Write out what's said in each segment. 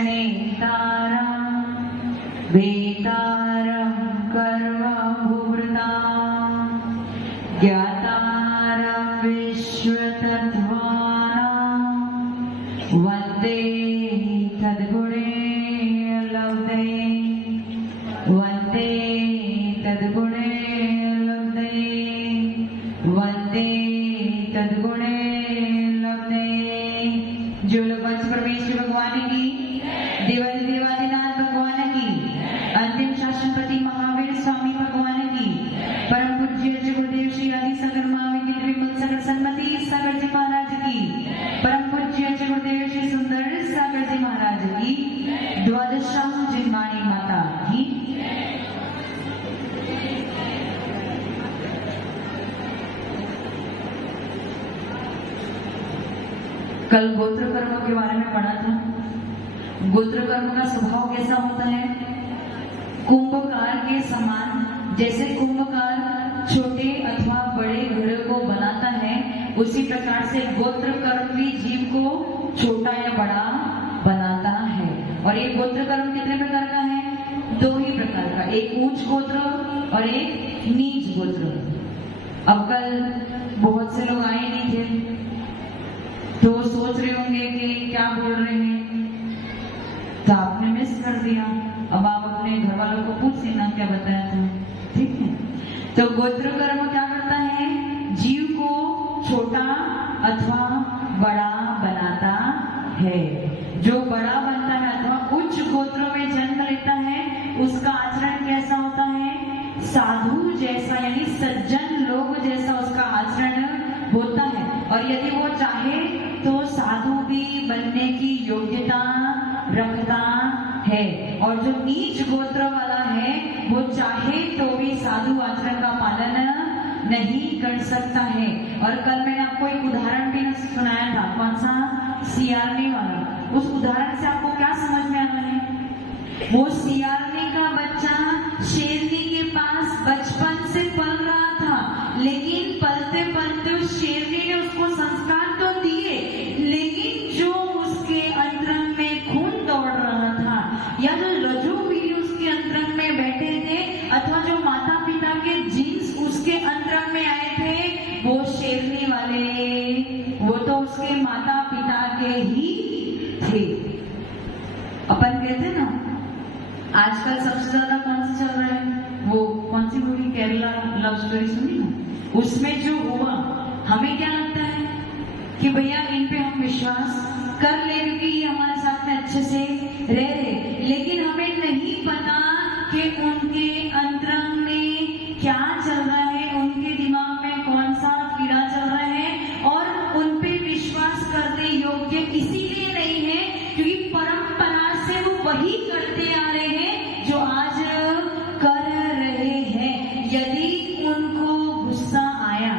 नेतारं वेतारं कर्मभूभृतां ज्ञातारं विश्वतत्त्वानां वन्दे तद्गुणे लब्धे वन्दे तद्गुणे लब्धे वन्दे तद्गुणे लब्धे। जो लोग वंश परमेश्वर भगवान की, देवादिनाथ भगवान की, अंतिम शासनपति महावीर स्वामी भगवान की, परम पूज्य गुरुदेव श्री आदि सागर महावीर विमल सागर सन्मति सागर जी महाराज की, परम पूज्य गुरुदेव श्री सुंदर सागर जी महाराज की, द्वादशाम जिन्माणी माता की। कल गोत्र कर्म के बारे में पढ़ा था। गोत्र कर्म का स्वभाव कैसा होता है? कुंभकार के समान। जैसे कुंभकार छोटे अथवा बड़े घड़े को बनाता है, उसी प्रकार से गोत्र कर्म भी जीव को छोटा या बड़ा बनाता है। और ये गोत्र कर्म कितने प्रकार का है? दो ही प्रकार का, एक ऊंच गोत्र और एक नीच गोत्र। अब कल बहुत से लोग आए नहीं थे, तो सोच रहे होंगे कि क्या बोल रहे हैं, तो आपने मिस कर दिया। अब आप अपने घर वालों को पूछ लेना क्या बताया था, ठीक है? तो गोत्र कर्म क्या करता है? जीव को छोटा अथवा बड़ा बनाता है। जो बड़ा बनता है अथवा उच्च गोत्र में जन्म लेता है, उसका आचरण कैसा होता है? साधु जैसा, यानी सज्जन लोग जैसा उसका आचरण होता है। और यदि वो चाहे तो साधु भी बनने की योग्यता रखता है। और जो नीच गोत्र वाला है, वो चाहे तो भी साधु आचरण का पालन नहीं कर सकता है। और कल मैंने आपको एक उदाहरण भी सुनाया था, कौन सा? सियारनी वाला। उस उदाहरण से आपको क्या समझ में आ रहा है? वो सियारनी का बच्चा शेरनी के पास बचपन से पल रहा था, लेकिन पलते पलते उस शेरनी ने उसको संस्कार तो दिए, लेकिन जो उसके अंतरंग में खून दौड़ रहा था, या जो रजोवीर उसके अंतरंग में बैठे थे, अथवा जो माता पिता के जीन्स उसके अंतरंग में आए थे, वो शेरनी वाले, वो तो उसके माता पिता के ही थे। अपन कहते ना, आजकल सबसे ज्यादा कौन सा चल रहा है? वो कौन सी मूवी, केरला लव स्टोरी सुनी ना? उसमें जो हुआ, हमें क्या लगता है कि भैया इन पे हम विश्वास कर ले क्योंकि ये हमारे साथ में अच्छे से रह रहे, लेकिन हमें नहीं पता कि उनके अंतरंग में क्या चल रहा है, उनके दिमाग में कौन सा कीड़ा चल रहा है। और उन पे विश्वास करने योग्य इसीलिए नहीं है क्योंकि परंपरा से वो वही करते आ रहे हैं जो आज कर रहे हैं। यदि उनको गुस्सा आया,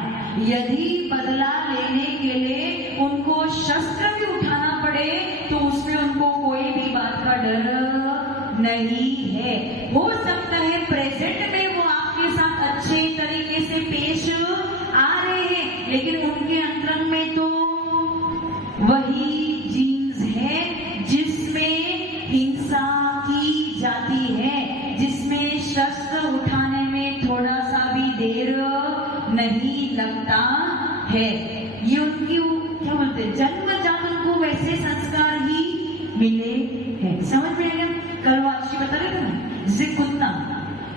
यदि बदला लेने के लिए उनको शस्त्र भी उठाना पड़े, तो उसमें उनको कोई भी बात का डर नहीं है। हो सकता है प्रेजेंट में वो आपके साथ अच्छे तरीके से पेश आ रहे हैं, लेकिन उनके अंतरंग में तो वही जीन्स है जिसमें हिंसा की जाती है, जिसमें शस्त्र उठाने में थोड़ा सा भी देर नहीं लगता है। ये उनकी क्या बोलते हैं, जन्मजात उनको वैसे संस्कार ही मिले हैं। समझ में आएगा? कल वाशी बता रहे थे ना, जैसे कुत्ता,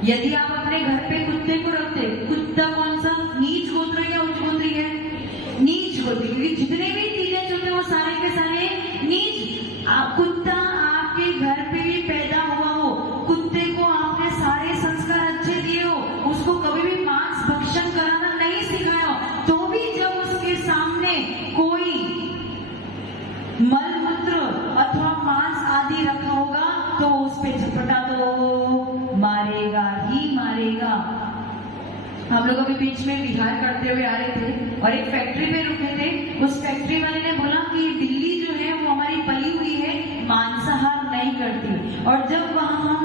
यदि आप अपने घर पे कुत्ते को रखते, कुत्ता कौन सा? नीच गोत्र या उच्च गोत्री है? नीच गोत्री, क्योंकि जितने भी टीनेज होते हैं वो सारे के सारे नीच। कुत्ता आपके घर पे भी पैदा हुआ हो, कुत्ते को आपने सारे संस्कार अच्छे दिए हो, उसको कभी भी मांस भक्षण कराना नहीं सिखाया हो, तो भी जब उसके सामने कोई मलमूत्र अथवा मांस आदि रखा होगा तो उस पे झपटा तो मारेगा ही मारेगा। हम लोग अभी बीच में विहार करते हुए आ रहे थे और एक फैक्ट्री पे रुके थे। उस फैक्ट्री वाले ने बोला कि बिल्ली जो है वो हमारी पली हुई है, मांसाहार नहीं करती। और जब वहां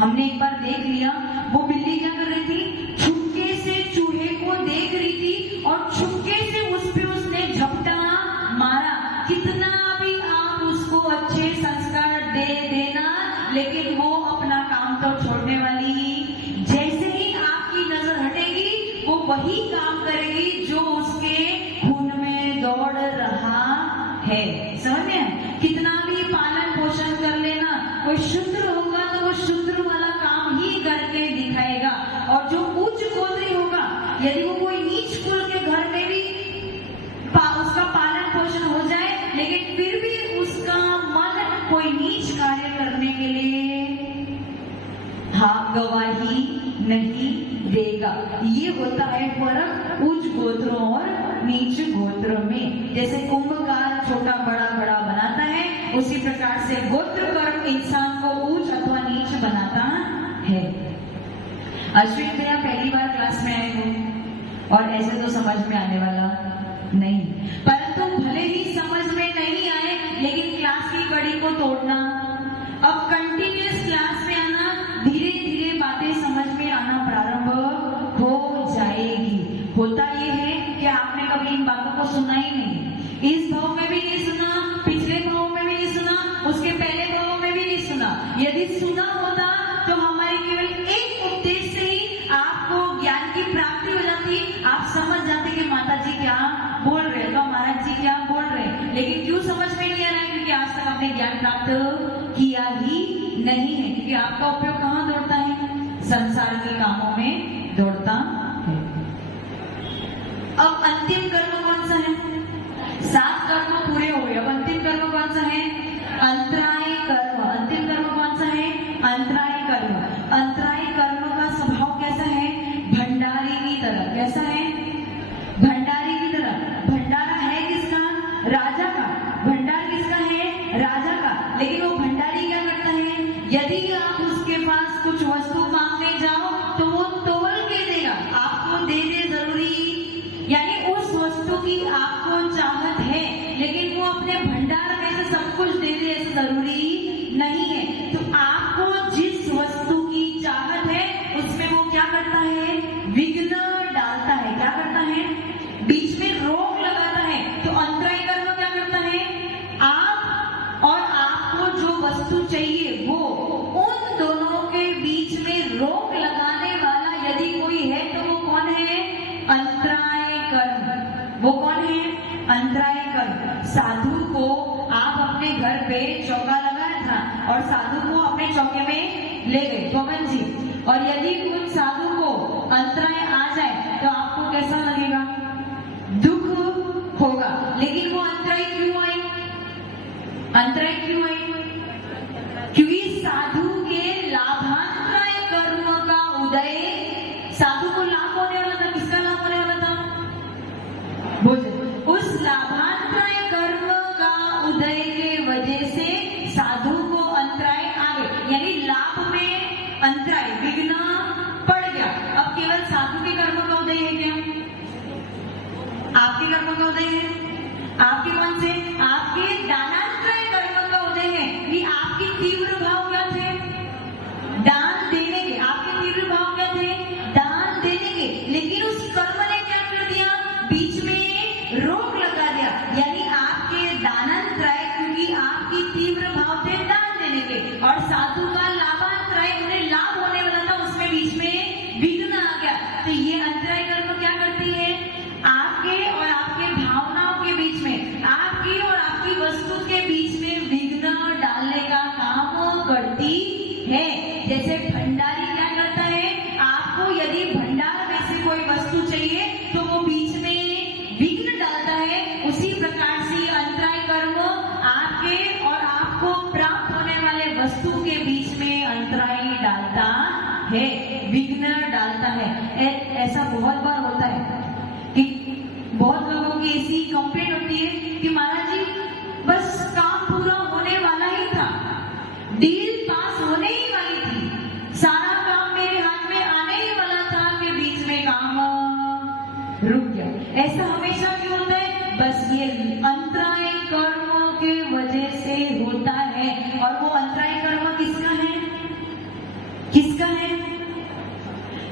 हमने एक बार देख लिया, वो बिल्ली क्या कर रही थी? छुपके से चूहे को देख रही थी और छुपके से उस पे उसने झपटा मारा। कितना भी आप उसको अच्छे संस्कार कोई शूद्र होगा तो वो शूद्र वाला काम ही करके दिखाएगा, और जो उच्च गोत्री होगा, यदि वो कोई नीच कुल के घर में भी उसका पालन पोषण हो जाए, लेकिन फिर भी उसका मन कोई नीच कार्य करने के लिए गवाही नहीं देगा। ये होता है फर्क उच्च गोत्रों और नीच गोत्रों में। जैसे कुंभकार छोटा बड़ा बड़ा बनाता है, उसी प्रकार से गोत्र कर्म इंसान को उच्च अथवा नीच बनाता है। अश्विन भैया पहली बार क्लास में आए हो और ऐसे तो समझ में आने वाला नहीं, परंतु भले ही समझ में नहीं आए, लेकिन क्लास की कड़ी को तोड़ना, अब कंटिन्यूअस क्लास में आना, धीरे धीरे बातें समझ में आना प्रारंभ हो जाएगी। होता ये है कि आपने कभी इन बातों को सुना ही नहीं, इस भाव में भी नहीं सुना, पिछले भाव में भी नहीं सुना, उसके पहले भाव में भी नहीं सुना। यदि सुना होता तो हमारे केवल एक उद्देश्य से ही आपको ज्ञान की प्राप्ति हो जाती, आप समझ जाते कि माता जी क्या बोल रहे, तो महाराज जी क्या बोल रहे, लेकिन क्यों समझ में नहीं आ रहा है? क्योंकि आज तक आपने ज्ञान प्राप्त किया ही नहीं है, क्योंकि आपका उपयोग कहाँ दौड़ता है? संसार के कामों में दौड़ता है। अब अंतिम कर्म कौन सा है? 7 कर्म पूरे हो गए, अब अंतिम कर्म कौन सा है? अंतराय कर्म। अंतिम कर्म कौन सा है? अंतराय कर्म। अंतराय कर्म का स्वभाव कैसा है? भंडारी की तरह। कैसा है? भंडारी की तरह। भंडारा है किसका? राजा का। भंडार किसका है? राजा का। लेकिन वो भंडारी क्या करता है? यदि आप उसके पास कुछ वस्तु मांगने जाओ तो वो तोल के देगा, आपको दे दे जरूरी, यानी उस वस्तु की आपको चाहत है, लेकिन वो अपने भंडार में से सब कुछ दे दे ऐसा जरूरी नहीं है। तो आपको जिस वस्तु की चाहत है उसमें वो क्या करता है? विघ्न डालता है। क्या करता है? बीच में रोक लगाता है। तो अंतराय कर्म क्या करता है? आप और आपको जो वस्तु चाहिए वो, उन दोनों के बीच में रोक लगाने वाला यदि कोई है तो वो कौन है? अंतराय कर्म। वो कौन है? अंतराय कर्म। साधु को आप अपने घर पे चौका लगाया था और साधु को अपने चौके में ले गए पवन जी, और यदि उन साधु को अंतराय आ जाए तो आपको कैसा लगेगा? दुख होगा। लेकिन वो अंतराय क्यों आई? अंतराय क्यों आई? क्योंकि साधु के लाभांतराय कर्म का उदय, साधु को लाभ होने वाला था। किसका लाभ होने वाला था? भोजन। उस लाभांतराय कर्म का उदय के वजह से साधु को अंतराय आ गए, यानी लाभ में अंतराय, विघ्न पड़ गया। अब केवल साधु के कर्म का उदय है क्या? आपके कर्म का उदय है। आपके कौन से? आपके दानांतराय कर्म का उदय है। कि आपकी तीव्र भाव क्या थे? दान देने के। आपके तीव्र भाव क्या थे? दान देने के। लेकिन उस कर्म ने क्या कर दिया? बीच में रोक लगा दिया, यानी आपके दानांतराय, क्योंकि आपकी तीव्र भाव थे दान देने के, और साधु का लाभांतराय, उन्हें लाभ होने वाला था, उसमें बीच में विघ्न आ गया। तो ये अंतराय कर्म क्या करती है? आपके और आपके भावनाओं के बीच में, आपकी और आपकी वस्तु के बीच में विघ्न डालने का काम करती है। जैसे भंडारी क्या करता है? आपको यदि भंडार में से कोई वस्तु चाहिए तो वो बीच में विघ्न डालता है। उसी प्रकार से अंतराय कर्म आपके और आपको प्राप्त होने वाले वस्तु के बीच में अंतराय डालता है, विघ्न डालता है। ऐसा बहुत बार होता है कि बहुत लोगों की ऐसी कंप्लेंट होती है कि महाराज जी बस काम पूरा होने वाला ही था, डील पास होने ही वाली थी, सारा काम मेरे हाथ में आने ही वाला था, कि बीच में काम रुक गया। ऐसा हमेशा क्यों होता है? बस ये अंतराय कर्म के वजह से होता है। और वो अंतराय कर्म किसका है? किसका है?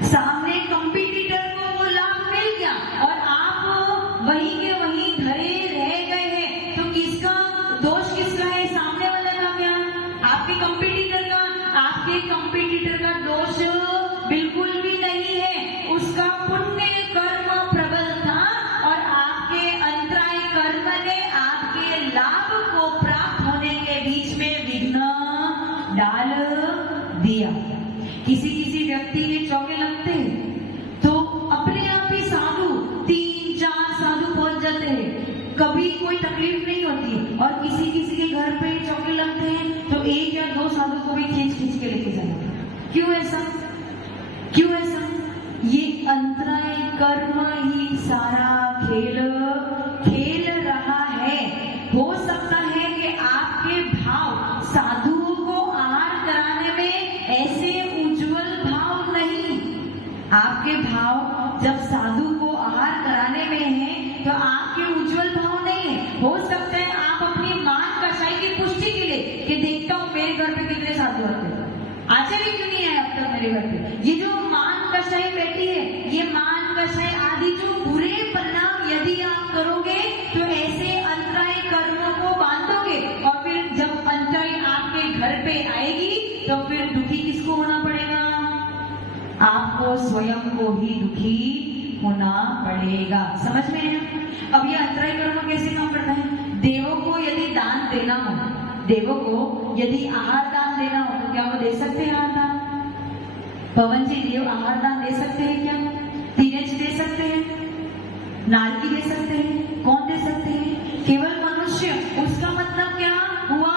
सामने कंपटीटर को वो लाभ मिल गया और आप वहीं के वहीं धरे रह गए हैं, तो किसका दोष? किसका है? सामने वाले का क्या? आपके कंपटीटर का। आपके कंपटीटर का दोष बिल्कुल भी नहीं है, उसका पुण्य कर्म प्रबल था और आपके अंतराय कर्म ने आपके लाभ को प्राप्त होने के बीच में विघ्न डाल एक या दो साधु को भी खींच खींच के लेके जाना पड़ा। क्यों ऐसा? क्यों ऐसा? ये अंतराय कर्म ही सारा खेल खेल रहा है। हो सकता है कि आपके भाव साधुओं को आहार कराने में ऐसे उज्जवल भाव नहीं। आपके भाव जब साधु को आहार कराने में है तो आपके उज्जवल भाव नहीं है। हो सकता है आप अपनी मान कसाई की पुष्टि के लिए कि देखता हूँ मेरे घर पे कितने साधु आते हैं, आचार्य क्यों नहीं आए अब तक मेरे घर पे। ये जो मान कसाई बैठी है, ये मान कसाई आदि जो बुरे परिणाम यदि आप करोगे तो ऐसे अंतराय कर्मों को बांधोगे और फिर जब अंतराय आपके घर पे आएगी तो फिर दुखी किसको होना पड़ेगा? आपको स्वयं को ही दुखी होना पड़ेगा। समझ में है? अब ये अंतराय कर्म कैसे काम करता है? देवों को यदि दान देना हो, देवों को यदि आहार दान देना हो तो क्या वो दे सकते हैं आहार दान? पवन जी, देव आहार दान दे सकते हैं क्या? तीरथ दे सकते हैं? नारकी दे सकते हैं? कौन दे सकते हैं? केवल मनुष्य। उसका मतलब क्या हुआ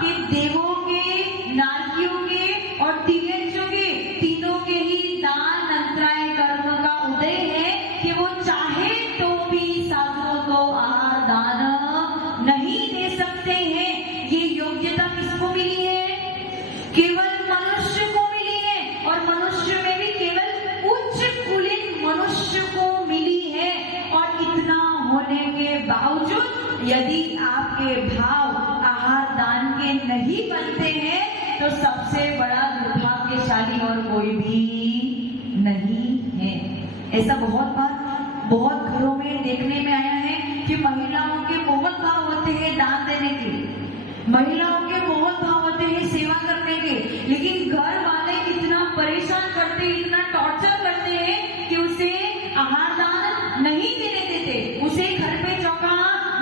कि देवों के, नारकियों के और तीर्थों के, तीनों के ही दान अंतराय कर्म का उदय है कि वो चाहे तो भी साधुओं को आहार दान नहीं दे सकते हैं। ये योग्यता किसको मिली है? केवल मनुष्य को मिली है, और मनुष्य में भी केवल उच्च कुलीन मनुष्य को मिली है। और इतना होने के बावजूद यदि आपके भाव आहार दान के नहीं बनते हैं तो सबसे बड़ा दुर्भाग्यशाली और कोई भी नहीं है। ऐसा बहुत घरों में देखने में आया है कि महिलाओं के बहुत भाव होते हैं दान देने के, महिलाओं के बहुत भाव होते हैं सेवा करने के, लेकिन घर वाले इतना परेशान करते, इतना टॉर्चर करते हैं कि उसे आहार दान नहीं देने देते, उसे घर पे चौका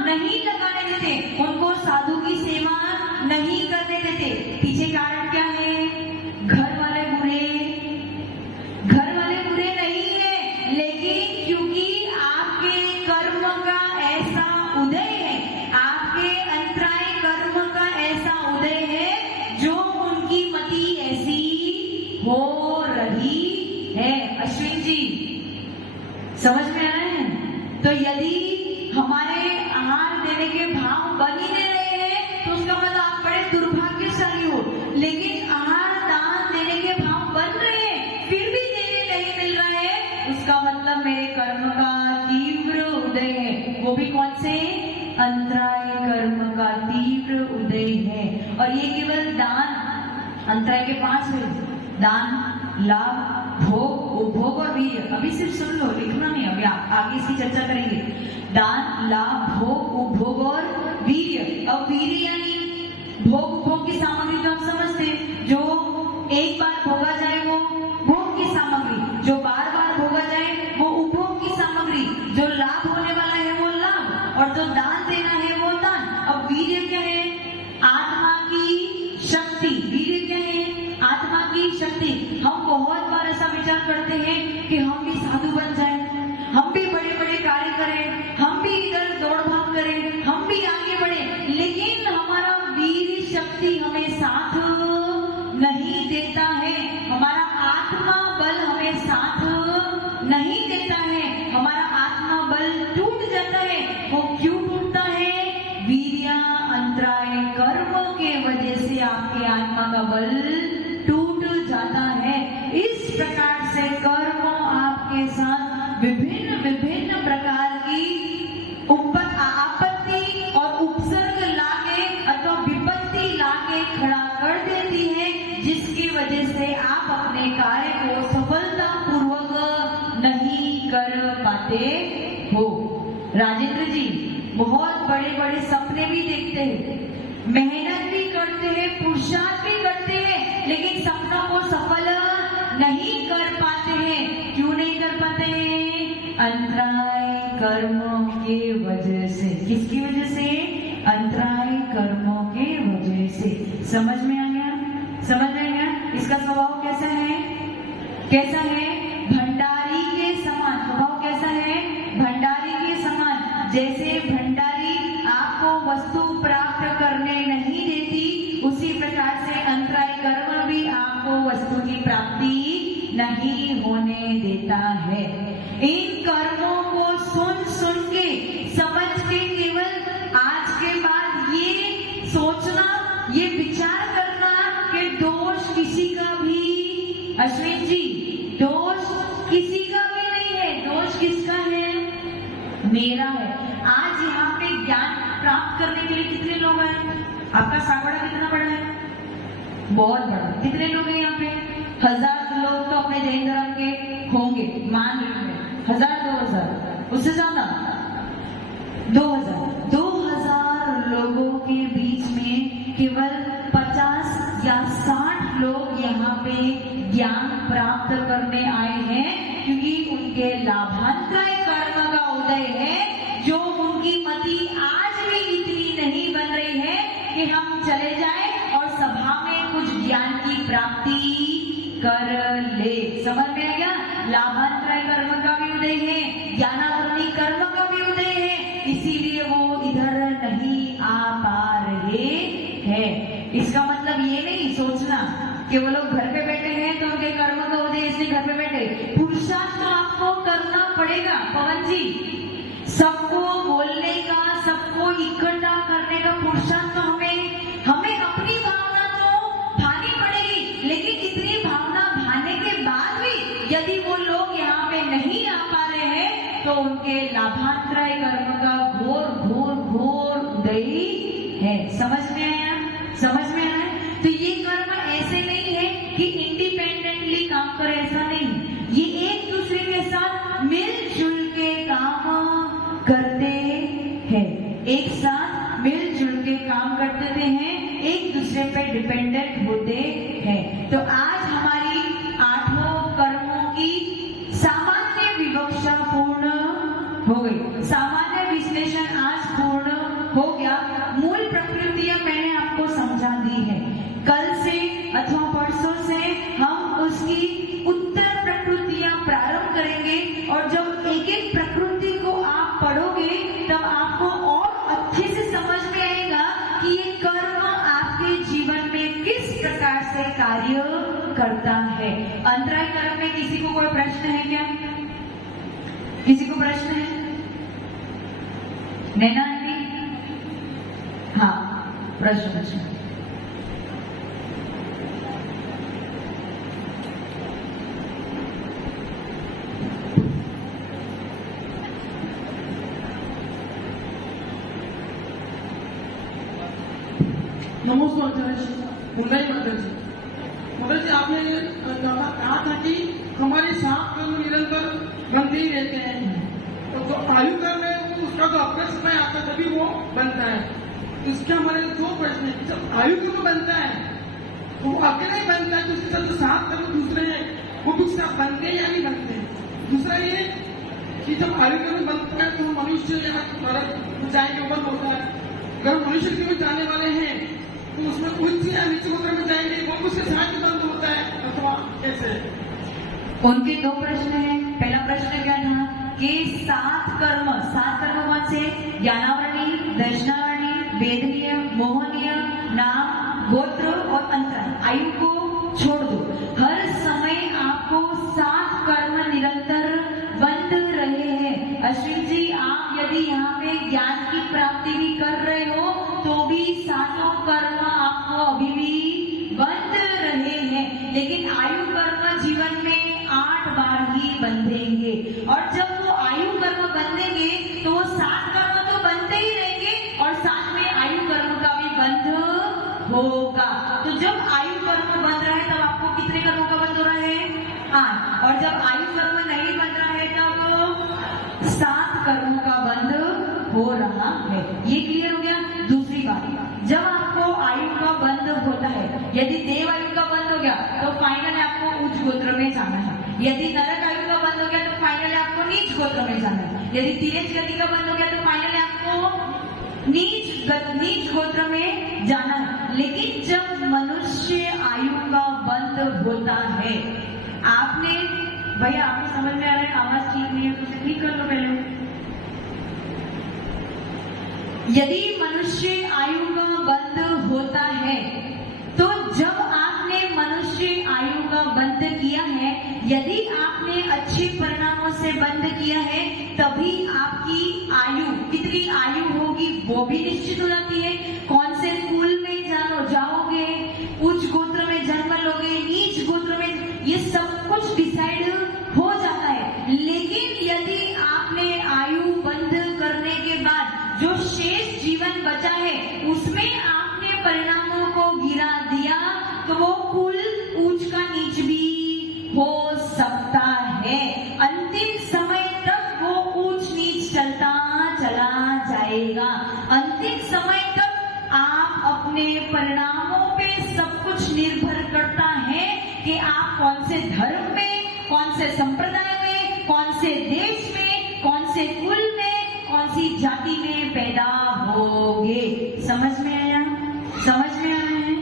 नहीं लगाने देते, उनको साधु की सेवा नहीं करने देते। पीछे कारण क्या है? घर वाले बुरे नहीं है, लेकिन क्योंकि आपके कर्म का ऐसा उदय है, आपके अंतराय कर्म का ऐसा उदय है जो उनकी मति ऐसी हो रही है। अश्विन जी, समझ में आ रहे हैं? तो यदि हमारे आहार देने के भाव बन ही नहीं रहे हैं तो उसका मतलब आप बड़े दुर्भाग्यशाली हो। लेकिन आहार दान देने के भाव बन रहे हैं फिर भी देने नहीं मिल रहा है, उसका मतलब मेरे कर्म का तीव्र उदय है। वो भी कौन से? अंतराय कर्म का तीव्र उदय है। और ये केवल दान, अंतराय के 5 है: दान, लाभ, भोग, उपभोग और वीर्य। अभी सिर्फ सुन लो, लिखना नहीं, अभी आगे इसकी चर्चा करेंगे। दान, लाभ, भोग, उपभोग और वीर्य। अब वीर्य यानी भोग, उपभोग की सामग्री तो हम समझते हैं, जो एक बार भोगा जाए वो भोग की सामग्री, जो बार बार भोगा जाए वो उपभोग की सामग्री, जो लाभ होने वाला है वो लाभ, और जो दान देना है वो दान। अब वीर्य क्या है? आत्मा की शक्ति। वीर्य क्या है? आत्मा की शक्ति। हम बहुत बार ऐसा विचार करते हैं कि हम भी साधु बन जाएं, हम भी बड़े बड़े कार्य करें, हम भी इधर दौड़ भाग करें, हम भी आगे बढ़े, लेकिन हमारा वीर शक्ति हमें साथ नहीं देता है, हमारा आत्मा बल हमें साथ नहीं देता है, हमारा आत्मा बल टूट जाता है। वो क्यों टूटता है? वीर्य अंतराय कर्म के वजह से आपके आत्मा का बल टूट जाता है। इस प्रकार से कर्म आपके साथ विभिन्न विभिन्न प्रकार की आपत्ति और उपसर्ग लाके अथवा विपत्ति लाके खड़ा कर देती है, जिसकी वजह से आप अपने कार्य को सफलता पूर्वक नहीं कर पाते हो। राजेंद्र जी बहुत बड़े बड़े सपने भी देखते हैं, मेहनत भी करते हैं, पुरुषार्थ भी करते हैं, लेकिन सपनों को सफल नहीं कर पाते हैं। क्यों नहीं कर पाते हैं? अंतराय कर्मों के वजह से। किसकी वजह से? अंतराय कर्मों के वजह से। समझ में आ गया? समझ में आ गया? इसका स्वभाव कैसा है? कैसा है? भंडारी के समान। स्वभाव कैसा है? भंडारी के समान। जैसे भंडारी आपको वस्तु प्राप्त करने नहीं देती, उसी प्रकार नहीं होने देता है। इन कर्मों को सुन सुन के, समझ के, केवल आज के बाद ये सोचना, ये विचार करना कि दोष किसी का भी, अश्विन जी, दोष किसी का भी नहीं है, दोष किसका है? मेरा है। आज यहाँ पे ज्ञान प्राप्त करने के लिए कितने लोग हैं? आपका सागवाड़ा कितना बड़ा है? बहुत बड़ा। कितने लोग हैं यहाँ पे? 1000 लोग तो अपने जैन धर्म के होंगे, मान रहे हैं। 1000, 2000, उससे ज्यादा 2000 लोगों के बीच में केवल 50 या 60 लोग यहाँ पे ज्ञान प्राप्त करने आए हैं, क्योंकि उनके लाभांतराय कर्म का उदय है, जो उनकी मति आज भी इतनी नहीं बन रही है कि हम चले जाएं और सभा में कुछ ज्ञान की प्राप्ति कर ले। समझ में आ गया? लाभांतराय कर्म का भी उदय है, ज्ञानावरणी कर्म का भी उदय है, इसीलिए वो इधर नहीं आ पा रहे हैं। इसका मतलब ये नहीं सोचना कि वो लोग घर पे बैठे हैं तो उनके कर्म का उदय इसलिए घर पे बैठे। पुरुषार्थ तो आपको करना पड़ेगा पवन जी, सबको बोलने का, सबको इकट्ठा करने का पुरुषार्थ तो हमें अपनी भावना तो भानी पड़ेगी, लेकिन इतनी भावना भाने के बाद भी यदि वो लोग यहाँ पे नहीं आ पा रहे हैं तो उनके लाभांतराय कर्म का घोर घोर घोर उदय है। समझ में आया? समझ में आया? तो ये कर्म ऐसे नहीं है कि इंडिपेंडेंटली काम करे, ऐसा नहीं। ये एक दूसरे के साथ मिलजुल के काम करते हैं, एक साथ मिलजुल के काम करते हैं, एक दूसरे पे डिपेंडेंट होते हैं। तो आज हमारी 8 कर्मों की सामान्य विवक्षा पूर्ण हो गई, सामान्य विश्लेषण आज पूर्ण हो गया। मूल प्रकृतियां मैंने आपको समझा दी है। कल से अथवा परसों से हम उसकी उत्तर प्रकृतियां प्रारंभ करेंगे, और जब एक एक प्रकृति को आप पढ़ोगे तब आपको और अच्छे से समझ में आएगा कि ये कर्म आपके जीवन में किस प्रकार से कार्य करता है। अंतराय कर्म में किसी को कोई प्रश्न है क्या? किसी को प्रश्न है? नैना आंटी? हाँ, प्रश्न। नमस्कार आचार्य जी, मुंडई माता जी। माता जी, आपने कहा था कि हमारे 7 कर्म निरंतर बनते ही रहते हैं, तो आयु कर्म है उसका तो अपने समय आता तभी वो बनता है। तो इसके हमारे 2 प्रश्न है। जब आयु कर्म बनता है तो वो अकेला ही बनता है, तो उसके साथ जो 7 कर्म दूसरे हैं वो कुछ साथ बनते हैं या नहीं बनते? दूसरा ये कि जब आयु कर्म बनता है तो मनुष्य या जाएंगे ऊपर होता है, अगर मनुष्य के भी जाने वाले हैं तो उसमें उच्च या नीचे गोत्र में जाएंगे, वो उसके साथ बंद होता है अथवा कैसे? उनके 2 प्रश्न हैं। पहला प्रश्न क्या था कि 7 कर्म कौन से? ज्ञानावरणी, दर्शनावरणी, वेदनीय, मोहनीय, नाम, गोत्र और अंतर। आयु को छोड़ दो, हर समय आपको 7 कर्म निरंतर बंद रहे हैं। अश्विन जी, आप यदि यहाँ पे ज्ञान की प्राप्ति भी कर रहे हो तो भी 7 कर्म आपको अभी भी बंद रहे हैं, लेकिन आयु कर्म जीवन में 8 बार ही बंधेंगे। और जब वो आयु कर्म बंधेंगे तो वो 7 कर्म तो बनते ही रहेंगे और साथ में आयु कर्म का भी बंध होगा। तो जब आयु कर्म बंध रहा है तब आपको कितने कर्मों का बंध हो रहा है? 8। और जब आयु कर्म नहीं बंध रहा है तब 7 कर्मों का बंध हो रहा है। ये क्लियर हो गया? दूसरी बात, जब आपको आयु का बंध होता है, यदि देव आयु का बंध हो गया तो फाइनली आपको उच्च गोत्र में जाना है। यदि नरक आयु का बंध हो गया तो फाइनली आपको नीच गोत्र में जाना है। यदि तिरछ गति का बंध हो गया तो फाइनली आपको नीच गोत्र में जाना है। लेकिन जब मनुष्य आयु का बंध होता है, आपने भैया आपको समझ में आ रहा है आवाज ठीक नहीं है तो उसे ठीक कर लो पहले। यदि मनुष्य आयु का बंध होता है तो जब आपने मनुष्य आयु का बंध किया है, बंद किया है, तभी आपकी आयु, कितनी आयु होगी वो भी निश्चित हो जाती है। कौन से कुल में जाओगे, उच्च गोत्र में जन्म लोगे, नीच गोत्र में, ये सब कुछ डिसाइड हो जाता है। लेकिन यदि आपने आयु बंद करने के बाद जो शेष जीवन बचा है उसमें आपने परिणामों को गिरा दिया, तो वो कुल ऊंच का नीच भी हो सकता है। अंतिम समय तक वो ऊंच नीच चलता चला जाएगा। अंतिम समय तक आप अपने परिणामों पे सब कुछ निर्भर करता है कि आप कौन से धर्म में, कौन से संप्रदाय में, कौन से देश में, कौन से कुल में, कौन सी जाति में पैदा होगे। समझ में आया? समझ में आया है?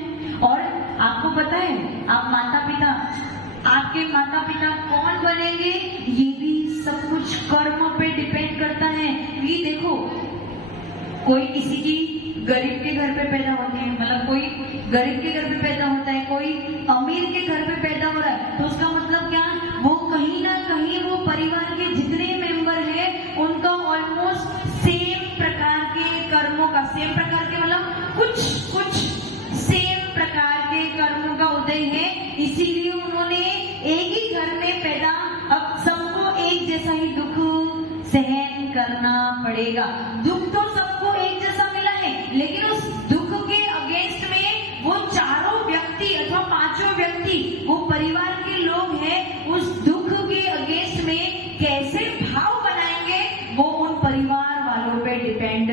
और आपको पता है, आप आपके माता पिता कौन बनेंगे, ये भी सब कुछ कर्म पे डिपेंड करता है। ये देखो, कोई किसी की गरीब के घर पे पैदा होते हैं, मतलब कोई गरीब के घर पे पैदा होता है, कोई अमीर के घर पे पैदा हो रहा है, तो उसका मतलब क्या, वो कहीं ना कहीं वो परिवार के जितने मेंबर हैं उनका ऑलमोस्ट सेम प्रकार के कर्मों का, सेम प्रकार के मतलब कुछ सेम प्रकार के कर्मों का उदय है। इसीलिए उन्होंने एक ही घर में पैदा, अब सबको एक जैसा ही दुख सहन करना पड़ेगा। दुख तो सबको एक जैसा मिला है, लेकिन उस दुख के अगेंस्ट में वो चारों व्यक्ति अथवा पांचों व्यक्ति, वो परिवार के लोग हैं, उस दुख के अगेंस्ट में कैसे भाव बनाएंगे वो उन परिवार वालों पे डिपेंड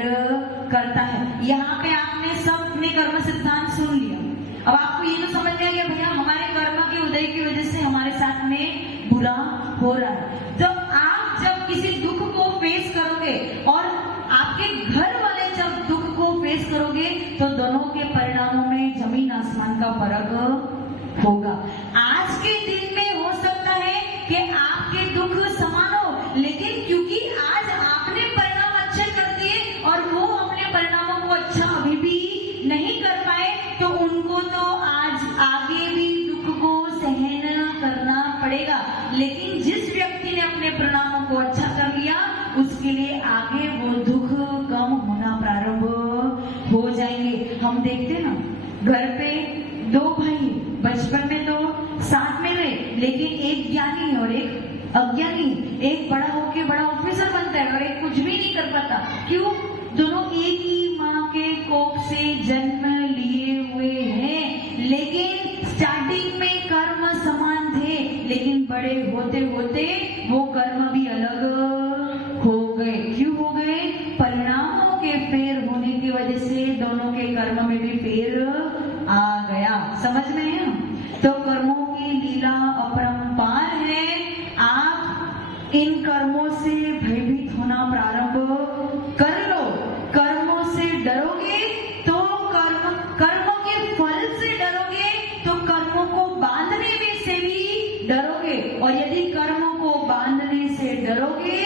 करता है। यहाँ पे आपने सब अपने कर्म सिद्धांत सुन लिया। अब आपको ये तो समझ में आ गया भैया हमारे कर्म के उदय की वजह से हमारे साथ में बुरा हो रहा है। तो आप जब किसी दुख को फेस करोगे और आपके घर वाले जब दुख को फेस करोगे, तो दोनों के परिणामों में जमीन आसमान का फर्क होगा। आज के दिन में हो सकता है कि आपके दुख समान हो, लेकिन क्योंकि आज आपने परिणाम अच्छे कर दिए और वो अपने परिणामों को अच्छा अभी भी नहीं कर पाए, तो उनको तो आज आगे भी दुख को सहन करना पड़ेगा। लेकिन जिस व्यक्ति ने अपने परिणामों को अच्छा कर लिया, उसके लिए आगे वो दुख कम होना प्रारंभ हो जाएंगे। हम देखते ना, घर पे दो भाई बचपन में तो साथ में रहे, लेकिन एक ज्ञानी और एक अज्ञानी, एक बड़ा होके बड़ा ऑफिसर बनता है और एक कुछ भी नहीं कर पाता। क्यों? दोनों एक ही माँ के कोख से जन्म लिए हुए हैं, लेकिन स्टार्टिंग में कर्म समान थे, लेकिन बड़े होते होते वो कर्म भी अलग हो गए। क्यों हो गए? परिणामों के फेर होने की वजह से दोनों के कर्म में भी फेर आ गया। समझ में है? तो कर्मों की लीला अपरंपार है। आप इन कर्मों से भयभीत होना प्रारंभ कर लो। कर्मों से डरोगे तो कर्मों के फल से डरोगे, तो कर्मों को बांधने में से भी डरोगे, और यदि कर्मों को बांधने से डरोगे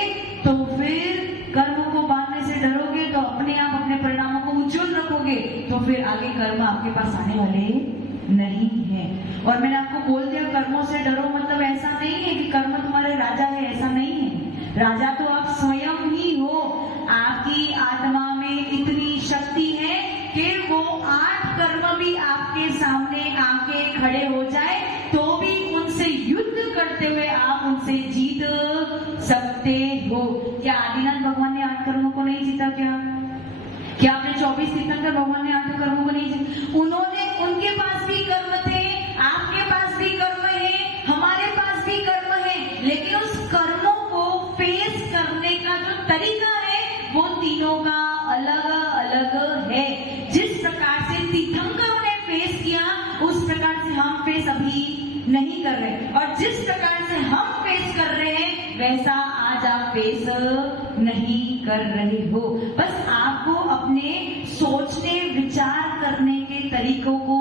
तो फिर कर्मों को बांधने से डरोगे तो अपने आप अपने परिणामों को उज्ज्वल रखोगे, तो फिर आगे कर्म आपके पास आने वाले नहीं है। और मैंने आपको बोल दिया, कर्मों से डरो मतलब ऐसा नहीं है कि कर्म तुम्हारे राजा है, ऐसा नहीं है। राजा तो आप स्वयं ही हो। आपकी आत्मा में इतनी शक्ति है कि वो 8 कर्म भी आपके सामने आके खड़े हो जाए तो भी उनसे युद्ध करते हुए आप उनसे जीत सकते हो। क्या आदिनाथ भगवान ने 8 कर्मों को नहीं जीता? क्या आपने 24 तीर्थंकर भगवान ने 8 कर्मों को नहीं जीता? उनके पास भी कर्म थे, आपके पास भी कर्म है, हमारे पास भी कर्म है, लेकिन उस कर्मों को फेस करने का जो तरीका है वो तीनों का अलग अलग है। जिस प्रकार से तीर्थंकरों ने फेस किया, उस प्रकार से हम फेस अभी नहीं कर रहे, और जिस प्रकार से हम फेस कर रहे हैं वैसा आज आप फेस नहीं कर रहे हो। बस आपको अपने सोचने विचार करने के तरीकों को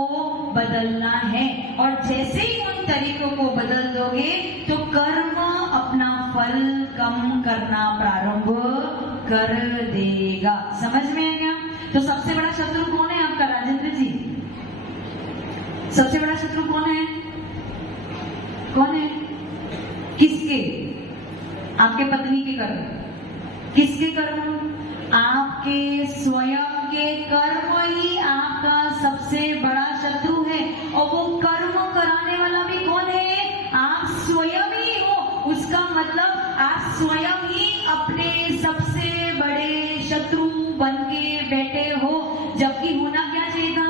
बदलना है, और जैसे ही उन तरीकों को बदल दोगे तो कर्म अपना फल कम करना प्रारंभ कर देगा। समझ में आ गया? तो सबसे बड़ा शत्रु कौन है आपका, राजेंद्र जी? सबसे बड़ा शत्रु कौन है? कौन है? किसके? आपके पत्नी के कर्म, किसके कर्म? आपके स्वयं के कर्म ही आपका सबसे बड़ा शत्रु है। और वो कर्म कराने वाला भी कौन है? आप स्वयं ही हो। उसका मतलब आप स्वयं ही अपने सबसे बड़े शत्रु बन के बैठे हो। जबकि होना क्या चाहिए था?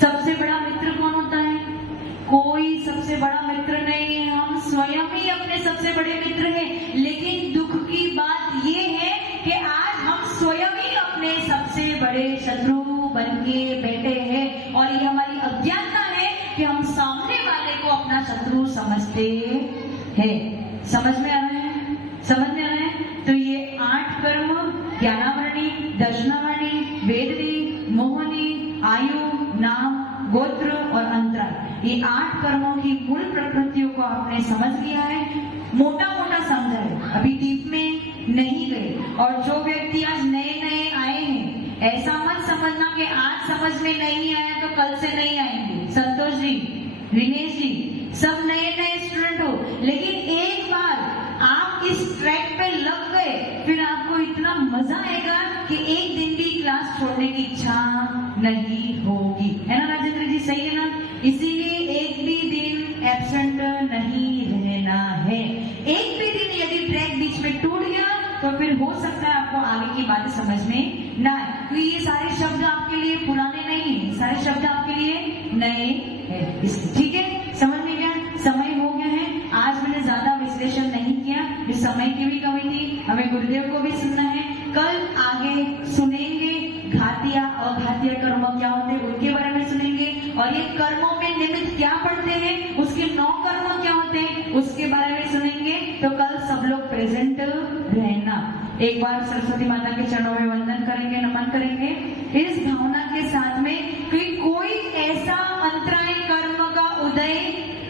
सबसे बड़ा मित्र कौन होता है? कोई सबसे बड़ा मित्र नहीं है, हम स्वयं ही अपने सबसे बड़े मित्र हैं। लेकिन दुख की बात ये है कि आज हम स्वयं ही अपने सबसे बड़े शत्रु बन के बैठे हैं। और ये हमारी अज्ञानता है कि हम सामने वाले को अपना शत्रु समझते हैं। समझ में आ रहा है? समझ में आ रहा है? तो ये 8 कर्म, ज्ञानावरणी, दर्शनावरणी, वेदनी, मोहनी, आयु, नाम, गोत्र और अंतराल, ये 8 कर्मों की मूल प्रकृतियों को आपने समझ लिया है, मोटा मोटा समझा है, अभी डीप में नहीं गए। और जो व्यक्ति आज नए नए आए हैं, ऐसा मत समझना कि आज समझ में नहीं आया तो कल से नहीं आएंगे। संतोष जी, दिनेश जी, सब नए नए स्टूडेंट हो, लेकिन एक बार आप इस ट्रैक पे लग गए, फिर आपको इतना मजा आएगा कि एक दिन भी क्लास छोड़ने की इच्छा नहीं होगी। है ना राजेंद्र जी? सही है ना? इसीलिए एक भी दिन एब्सेंट नहीं रहना है। एक भी दिन यदि ट्रैक बीच में टूट गया तो फिर हो सकता है आपको आगे की बातें समझ में ना आए, क्योंकि ये सारे शब्द आपके लिए पुराने नहीं है, सारे शब्द आपके लिए नए हैं। ठीक है, समझ में गया? समय हो गया है, आज मैंने ज्यादा विश्लेषण नहीं किया, इस समय की भी कमी थी, हमें गुरुदेव को भी सुनना है। कल आगे सुनेंगे घातिया और घातिया कर्म क्या होते हैं उनके बारे में सुनेंगे, और ये कर्मों में निमित्त क्या पढ़ते हैं, उसके 9 कर्म क्या होते हैं उसके बारे में सुनेंगे। तो कल सब लोग प्रेजेंट रहना। एक बार सरस्वती माता के चरणों में वंदन करेंगे, नमन करेंगे, इस भावना के साथ में कि कोई ऐसा अंतराय कर्म का उदय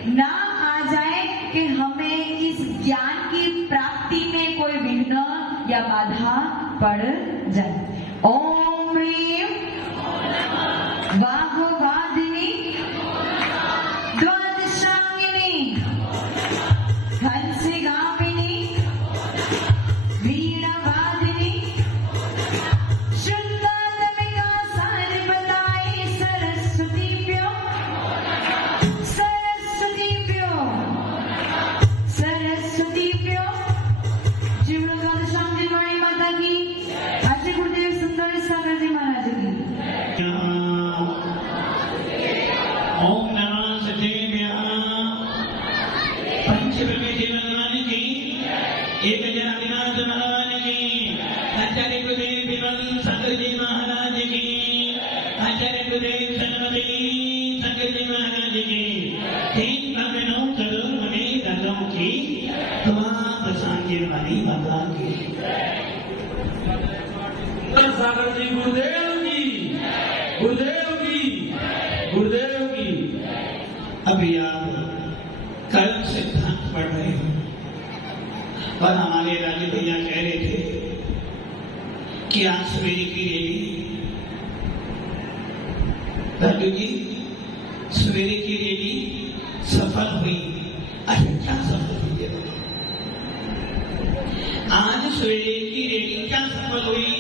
ना आ जाए कि हमें इस ज्ञान की प्राप्ति में कोई विघ्न या बाधा पड़ जाए। ओम ह्रीं वाग्वादिनी द्वादशांगिनी हंसिगामिनी वीणवादिनी शुद्धात्मिका सारबताई सरस्वतीभ्यो सरस्वतीभ्यो सरस्वतीभ्यो। जीवन द्वादशांगिनी वाणी माता की, आचार्य गुरुदेव सुंदर सागर जी महाराज की। ओम नमः सचेभ्यः पंचप्रकृति भगवान की, एक जनाधिनाथ भगवान की, आचार्य गुरुदेव विमल सागर जी महाराज की, आचार्य गुरुदेव सन्मति सागर जी महाराज की, 3 भगवानों करोड़ मने दानों की, तुम्हारा सांगे वाली माता की। सागर जी गुरुदेव की, गुरुदेव की, गुरुदेव की। अभी आप कर्म सिद्धांत पढ़ रहे हो और हमारे राजू भैया कह रहे थे कि आज सवेरे की रैली, राजू जी सवेरे की रैली सफल हुई। अच्छा, क्या सफल हुई है? आज सवेरे की रैली क्या सफल हुई?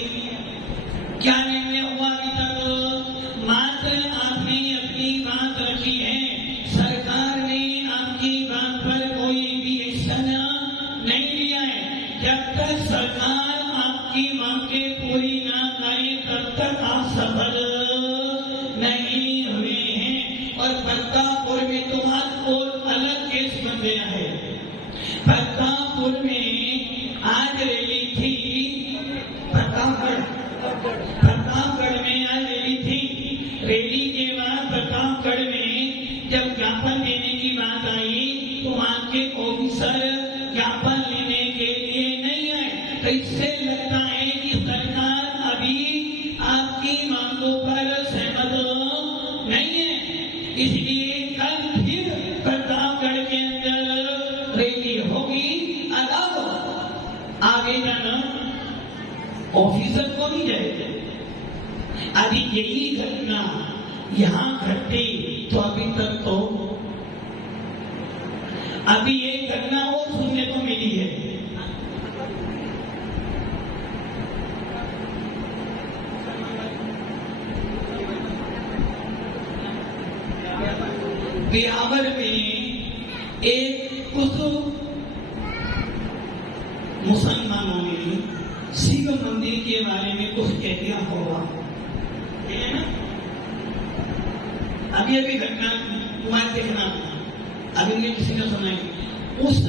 क्या निर्णय हुआ? अभी तक मात्र आपने अपनी बात रखी है, सरकार ने आपकी बात पर कोई भी एक्शन नहीं लिया है। जब तक सरकार आपकी मांगे पूरी ना करे तब तक आप सफल नहीं हुए हैं। और प्रतापपुर में तुम्हारा और अलग केस बन गया है। प्रतापपुर में आज रैली थी, प्रतापगढ़ में आज रैली थी। रैली के बाद प्रतापगढ़ में जब ज्ञापन देने की बात आई तो वहां के ऑफिसर ज्ञापन लेने के लिए नहीं आए। तो इससे लगता है कि सरकार अभी आपकी मांगों पर सहमत नहीं है। इसलिए कल फिर प्रतापगढ़ के अंदर रैली होगी। अलग आवेदन ऑफिसर को नहीं जाएगा। अभी यही घटना यहां घटे तो अभी एक घटना और सुनने को मिली है। ब्यावर में एक कुछ मुसलमानों ने शिव मंदिर के बारे में कुछ कह दिया होगा, है ना? अभी घटना तुम्हारे देखना, अभी ने किसी ने सुनाई, उस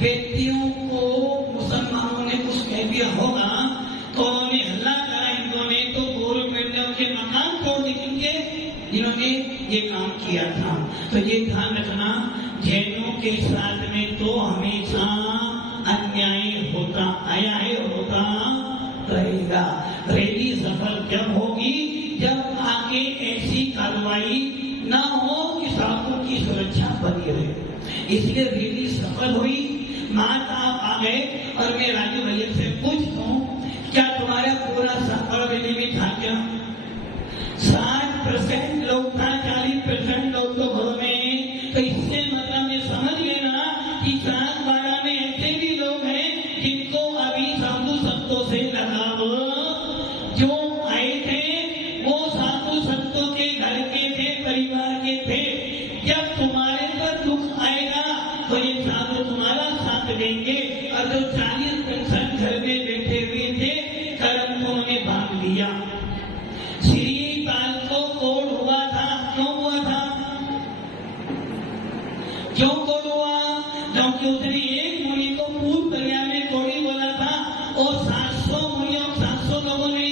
व्यक्तियों को मुसलमानों ने कुछ कह दिया होगा तो उन्होंने हल्ला करा, इन्होंने तो गवर्नमेंट के मकान तोड़ दिए, जिन्होंने ये काम किया था। तो ये ध्यान रखना, जैनों के साथ में तो हमेशा अन्याय होता आया है, होता रहेगा। रैली सफल जब होगी जब आगे ऐसी कार्रवाई ना हो कि सड़कों की सुरक्षा बनी रहे। इसलिए रैली सफल हुई, माता आप आ गए और मैं राजू भैया से पूछता हूँ, क्या तुम्हारा पूरा सफर रैली में था क्या? 60% लोग था, 40% लोग तो घरों में। तो इससे मतलब ये समझ लेना कि 7-12 में ऐसे भी लोग हैं जिनको अभी साधु संतों से लगाव, जो आए थे वो साधु संतों के घर के थे, परिवार के थे। जब तुम्हारे पर दुख आएगा तो ये साधु तुम्हारा साथ देंगे, और जो 40% घर में बैठे हुए थे कर्म को उन्हें बांध लिया। श्रीपाल को कोड हुआ था, क्यों हुआ था? क्यों कोड हुआ? क्योंकि उसने एक मुनि को पूर्व दरिया में कोड़ी बोला था और 700 मुनियों 700 लोगों ने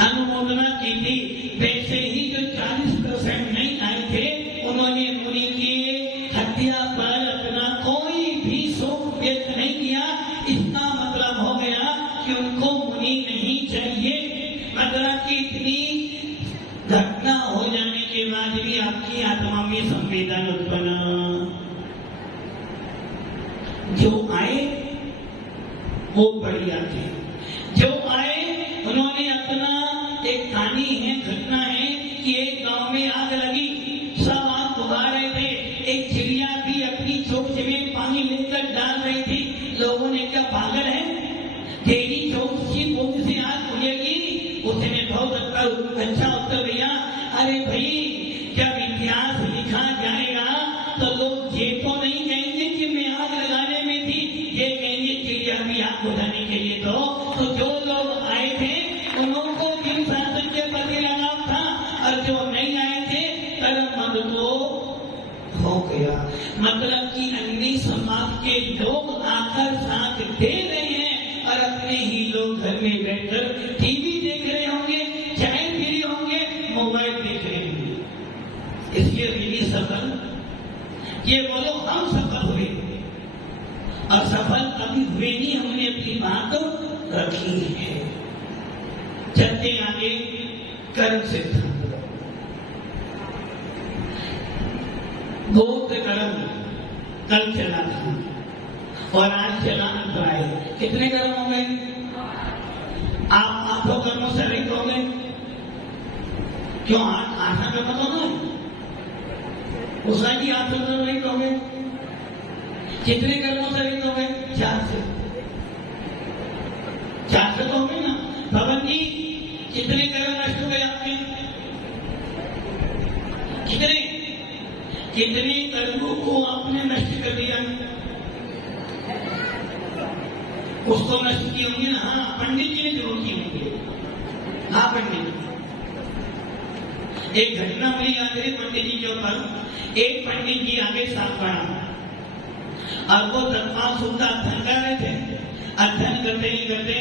अनुमोदना की थी। वैसे ही जो 40% नहीं आए थे उन्होंने मुनि की हत्या पर अपना कोई भी शोक व्यक्त नहीं किया। इसका मतलब हो गया कि उनको मुनि नहीं चाहिए। मतलब कि इतनी घटना हो जाने के बाद भी आपकी आत्मा में संवेदन उत्पन्न, जो आए वो बढ़िया थे। जो आए उन्होंने अपना, एक कहानी है, घटना है कि एक गांव में आग लगी, सब आग बुझा रहे थे। एक चिड़िया भी अपनी चोंच में पानी लेकर डाल रही थी। लोगों ने क्या पागल है, तेरी चोंच की बूंद से आग बुझेगी? उसने बहुत अच्छा उत्तर दिया, अरे भाई जब इतिहास लिखा जाएगा तो लोग ये तो नहीं कहेंगे कि मैं आग लगाने में थी, ये कहेंगे चिड़िया भी आग बुझाने के लिए। तो जो लोग आए थे उनको भी शासन के प्रति लगाव था, और जो नहीं आए थे कर्म मत तो हो गया। मतलब कि अन्य समाज के लोग आकर साथ दे रहे हैं और अपने ही लोग घर में बैठकर टीवी देख रहे होंगे, चाय पी रहे होंगे, मोबाइल देख रहे होंगे। इसलिए रैली सफल, ये बोलो हम सफल हुए, और सफल अभी हुए नहीं, हमने अपनी बात रखी है। चलते आगे कर्म सिद्ध, गोत्र कर्म कल चला था और आज चला अध्याय। कितने कर्म हो गए? आप तो कर्मों से रहित हो गए। क्यों? आशा कर्म तो नहीं, उसका की आप तो रहित हो गए। कितने कर्मों से रहित हो गए? 4 से। 4 से तो हो गए ना। भवन जी कितने कर्म नष्ट हो गए आपके? कितने कर्मों को आपने नष्ट कर दिया? उसको नष्ट किए होंगे ना। हाँ, पंडित जी ने जरूर किए होंगे। हाँ पंडित, एक घटना मुझे याद है पंडित जी के ऊपर। एक पंडित जी आगे साथ बढ़ा और वो तत्वा सुनता अध्ययन कर रहे थे। अध्ययन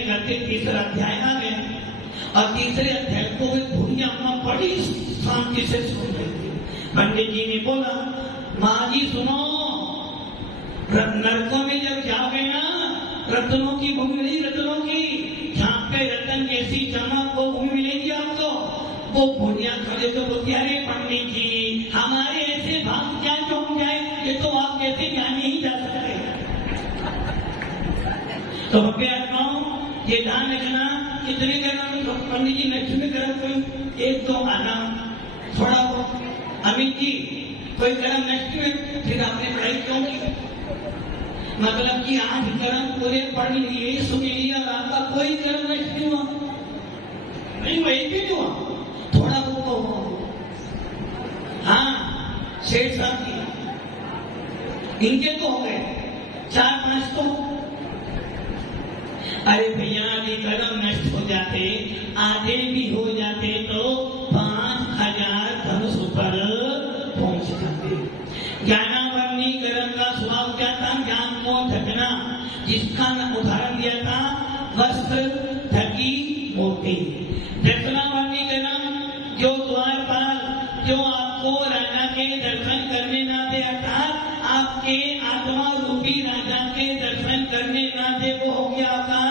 करते तीसरा अध्याय आ गया और तीसरे अध्याय को वे भूरिया बड़ी शांति से सुन रहे थे। पंडित जी ने बोला, माँ जी सुनो, नरकों में जब जाओगे ना, रत्नों की भूमि मिलेगी, रत्नों की, जहाँ पे रतन जैसी चमक वो भूमि मिलेगी आपको। वो भूरिया खड़े तो बोलती, अरे पंडित जी हमारे ऐसे भाग क्या जो हो जाए, ये तो आप कैसे जान नहीं जा सकते। तो भव्य आत्माओं, ये ध्यान रखना, कितने करना तो पंडित जी नष्ट में करा, कोई 1-2 आना, थोड़ा बहुत। अमित जी कोई कर्म नष्ट में, फिर आपने पढ़ाई क्यों की? मतलब कि आज कर्म पूरे पढ़ लिए, सुन लिया, आपका कोई कर्म नष्ट नहीं हुआ। नहीं, वही भी नहीं हुआ, थोड़ा बहुत हुआ। हाँ, सेठ साहब की, इनके तो हो गए 4-5 तो। अरे भैया ये कर्म नष्ट हो जाते, आधे भी हो जाते तो 5,000 धनुष पर पहुंच जाते। ज्ञानावर्णी कर्म का स्वभाव क्या था? ज्ञान को ढकना, जिसका उदाहरण दिया था वस्त्र ढकी मोती। दक्षिणावर्णी कर्म जो द्वारपाल, जो आपको राजा के दर्शन करने ना दे, अर्थात आपके आत्मा रूपी राजा के दर्शन करने ना दे, वो हो गया आपका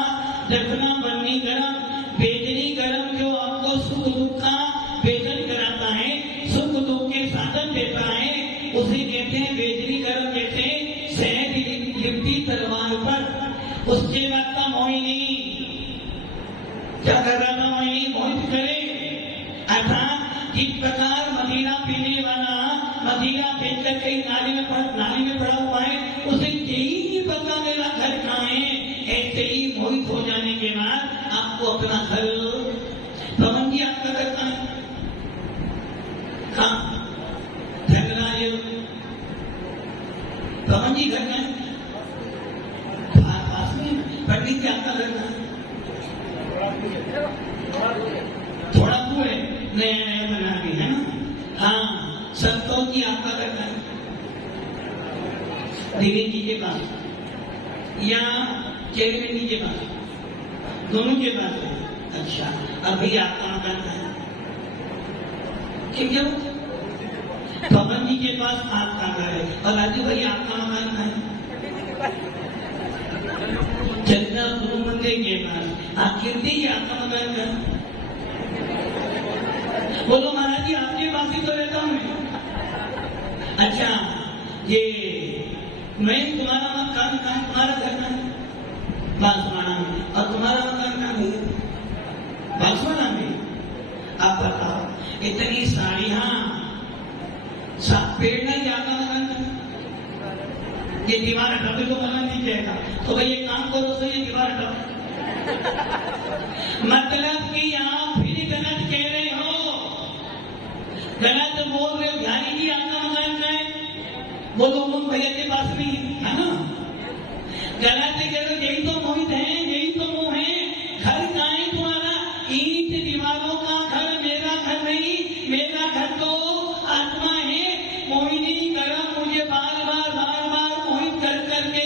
दक्षिणावर्णी कर्म। वेदनी कर्म जो आपको सुख दुख का वेदन कराता है, सुख दुख के साधन देता है, उसे कहते हैं वेदनी कर्म। जैसे शहद लिपटी तलवार पर, उसके बाद का मोहिनी क्या कर रहा था? मोहिनी मोहित करे, अर्थात जिस प्रकार मदिरा पीने वाला मदिरा पी करके नाली में पड़ा हुआ है, उसे यही नहीं पता मेरा घर कहाँ है, ऐसे ही मोहित हो जाने के बाद आपको अपना घर, पवन जी आपका घर कहाँ है? कहाँ? झगड़ा पवन जी घर कहाँ है? पास में। पंडित जी आपका घर कहाँ है? थोड़ा दूर है, नया नया बना के, है ना? हाँ, संतोष जी आपका घर कहाँ है? देवेंद्र जी के पास या चेयरमैन जी के पास? दोनों के पास है। अच्छा, अभी आपका मकान कहाँ है? क्यों? पवन जी के पास आपका घर है, और राजू भाई आपका मकान कहाँ है? चंद्रा गुरु मंदिर के पास। कीर्ति जी आपका मकान कहाँ है? बोलो महाराज जी, आपके पास ही तो रहता हूं मैं। अच्छा, ये मैं तुम्हारा मकान कहाँ है? तुम्हारा घर कहाँ है? बांसवाड़ा में। और तुम्हारा मकान कहाँ है? बांसवाड़ा में। आप बताओ, इतनी साड़ियां, पेड़ नहीं जाता मकान कहाँ है? ये दीवार हटा तो मकान नहीं जाएगा, तो भाई ये काम करो, सो ये दीवार हटाओ। मतलब कि आप फिर गलत कह रहे हो, गलत बोल रहे हो। ध्यानी जी आपका मकान कहाँ है? वो लोग भैया के पास नहीं है ना? गलत कह रहे हो, यही तो मोहित है, यही तो मोह है। घर कहाँ है तुम्हारा? ईंट दीवारों का घर, मेरा घर नहीं। मेरा घर तो आत्मा है। मोहिनी कर्म मुझे बार बार मोहित कर करके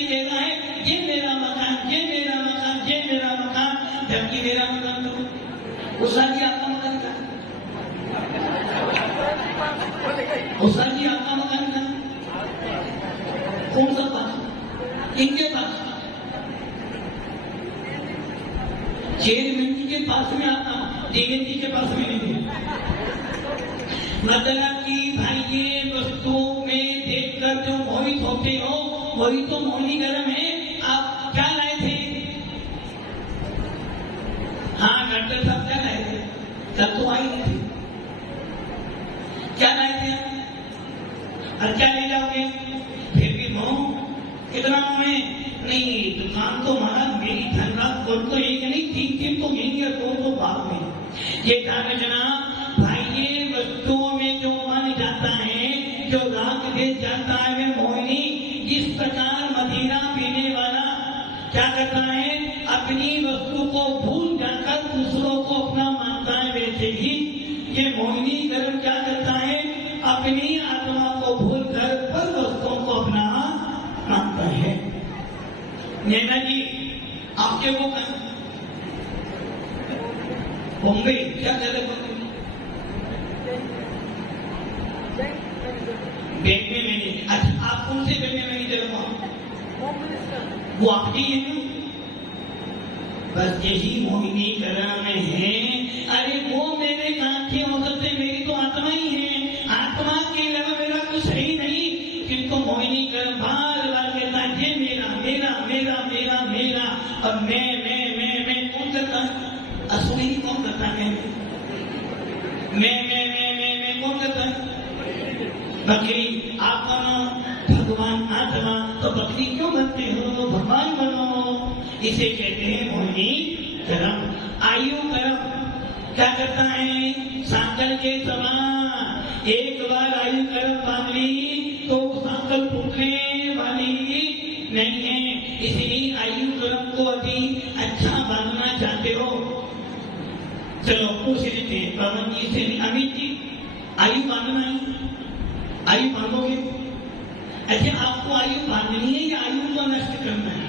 कहना है, ये मेरा मकान, ये मेरा मकान, ये मेरा मकान, जबकि मेरा मकान तो उषा जी आपका मकान कहाँ है? उषा जी आपका मकान कहाँ है? कौन सा पास? इनके पास, चेयरमैन जी के पास में आता, देवेंद्र जी के पास में नहीं है। मतलब कि भाई ये वस्तुओं में देखकर जो मोहित होते हो, वही तो मोहिनी कर्म है। आप क्या लाए थे? हाँ डॉक्टर साहब क्या लाए थे? तब तो आई नहीं थी। क्या लाए थे आप? और क्या ले जाओगे? फिर भी मोह कितना है? नहीं, दुकान तो महाराज मेरी धनरात बोल तो एक नहीं, 3 तो यही और 2 भाग में। ये कारण जनाब, भाई ये वस्तुओं में जो मन जाता है, जो राग दे जाता है, वे मोहिनी। जिस प्रकार मदिरा पीने वाला क्या करता है? अपनी वस्तु को भूल जाकर दूसरों को अपना मानता है, वैसे ही ये मोहिनी कर्म क्या करता है? अपनी आत्मा को भूल कर पर वस्तुओं को अपना मानता है। नैना जी आपके वो बॉम्बे क्या कर रहे? बैंक में मैनेजर। अच्छा, आप कौन से बैंक में मैनेजर हो? वो आपकी है ना? बस यही मोहिनी कर्म में है। अरे वो मेरे कांखे हो सकते, मेरी तो आत्मा ही है। आत्मा के अलावा मेरा कुछ है ही नहीं, किंतु मोहिनी कर्म बार बार कहता है ये मेरा मेरा मेरा मेरा मेरा। और मैं कौन करता है? असुरी कौन करता है? मैं कौन करता है? बकरी। आप बनो भगवान आत्मा, तो बकरी क्यों बनते हो? भगवान बनो। इसे कहते हैं मोहिनी कर्म। आयु कर्म क्या करता है? सांकल के समान एक बार आयु कर्म बांध ली तो संकल्प टूटने वाली नहीं है। इसलिए आयु कर्म को अभी अच्छा बांधना चाहते हो, चलो पूछ लेते हैं पवन जी से, अमित जी आयु बांधना है, आयु बांधोगे? अच्छा, आपको आयु बांधनी है या आयु को नष्ट करना है?